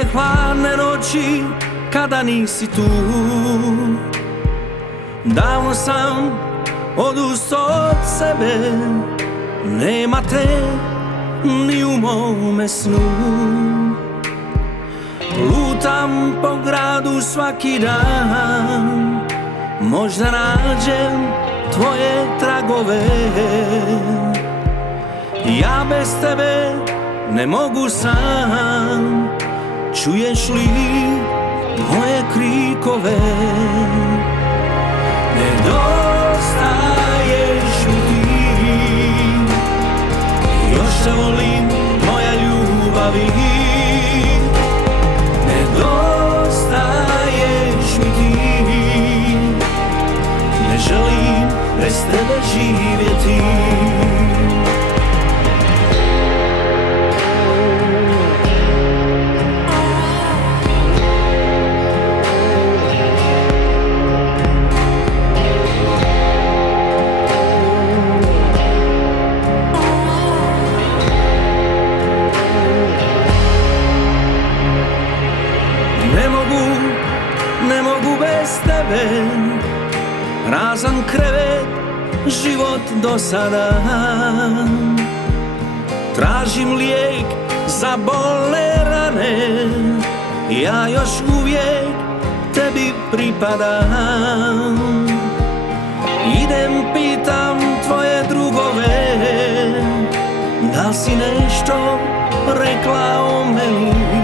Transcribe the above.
One hladne noći kada nisi tu, davno sam odustao od sebe, nema te ni u mome snu. Lutam po gradu svaki dan, možda nađem tvoje tragove. Ja bez tebe ne mogu sam, čuješ li moje krikove? Nedostaješ mi ti, još te volim moja ljubavi. Nedostaješ mi ti, ne želim bez tebe živjeti. Ne mogu bez tebe, prazan krevet, život do sada. Tražim lijek za bolne rane, ja još uvijek tebi pripadam. Idem pitam tvoje drugove, da li si nešto rekla o meni.